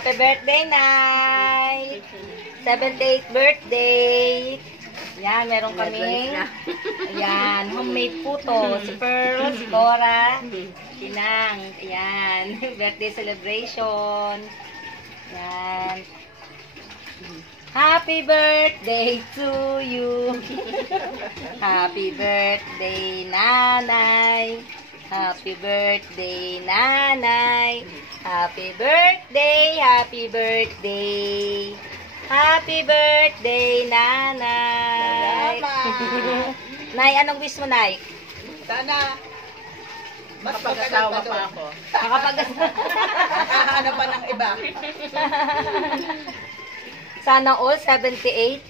Happy birthday, Nay! 78th birthday! Yan, meron kami. Ayan, homemade po to. Si Pearl, si Cora, Tinang. Ayan, birthday celebration. Ayan. Happy birthday to you. Happy birthday, Nanay. Happy birthday, Nanay. Happy birthday, happy birthday. Happy birthday, Nanay. Nay, anong wish mo, Nay? Sana mas Kapag-asawa maganda pa ako. Nakakaano pa ng iba. Sana all 78.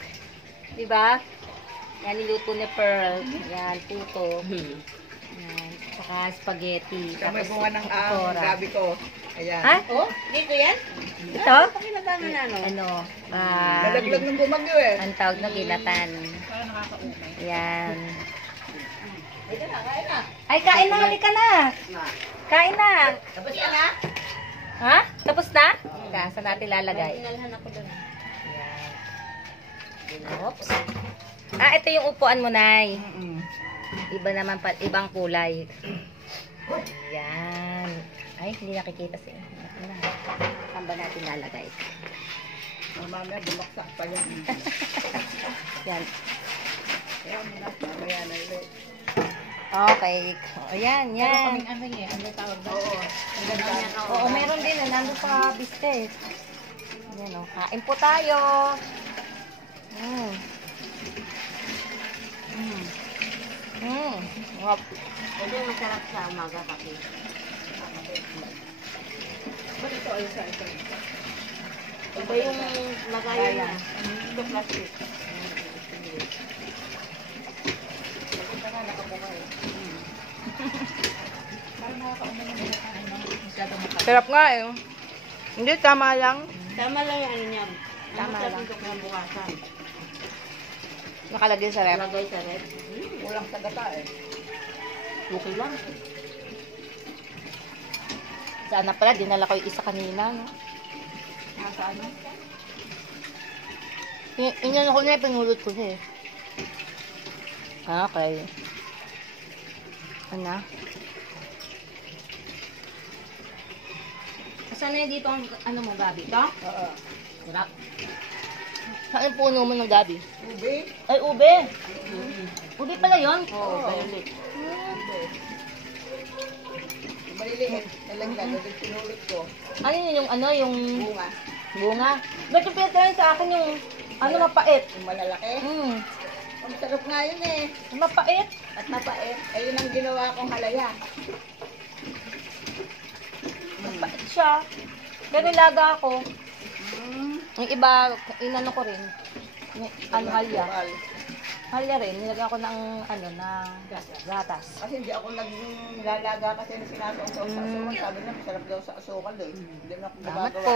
Diba? Yan, niluto ni Pearl. Yan, puto. Yan, saka spaghetti. May bunga ng Cora. gabi ko. Ayan. Ha? Oh, dito yan? Ito? Kinatama na ano? Ano? Nalaglag ng bumagyo eh. Ang tawag na ginatan. Parang nakakaumay. Yan. Ito na, kain na. Ay, kain na. Halika na. Kain na. Tapos ka na? Ha? Tapos na? Saan natin lalagay? Inalhan ako doon. Oops. Ito yung upuan mo, Nay. Iba naman pa, ibang kulay. Yan. Ay, hindi nakikita siya. Saan ba natin lalagay? Mamaya bumaksak pa yan. Yan. Ayan mo na. Mamaya na ulit. Okay. Ayan, yan. Kaming ano niya, ano tawag ba? Oo. Oo, meron din. Nandun sa bistes. Yan, o. Kain po tayo. Wap. Ito masarap sa umaga kasi. Ba't ito ay sa ito? Iba yung lagayan niya. Ito plastic. Ito nga nakabukay. Parang nakakaumay na masyadong makapit. Sarap nga eh. Hindi, tama lang. Tama lang yung ano niya. Tama lang. Masarap yung bukasan. Nakalagay sa rep. Lagay sa red. Walang sagata eh. Okay lang. Sana pala, dinala ko yung isa kanina. No? Nasa ano? Inyan ko na yung pinulot ko siya eh. Okay. Ano? Saan na yung dito ang ano mo, Gabi? Ito? Oo. Sarap. Saan yung puno mo ng Gabi? Ube? Ay, ube! Ube pala yun? Oo. Maliliit. Nalaglag. Doon pinulit ko. Ano yun yung ano, yung Bunga. bunga? Ba't yung pinatayin sa akin yung ano, mapait? Yung malalaki. Ang sarap nga yun eh. Mapait. At mapait. Ayun ang ginawa kong halaya. Mapait siya. Pero nilaga ako. Yung iba, inano ko rin. Yung, ano, halya. Bakal. Halya rin. Nilagyan ko ng, ano, ng gatas. Kasi hindi ako naglalaga kasi na sinasawsaw sa asukal. Sabi na masarap daw sa asukal eh. Hindi na ako Salamat gumagawa. po.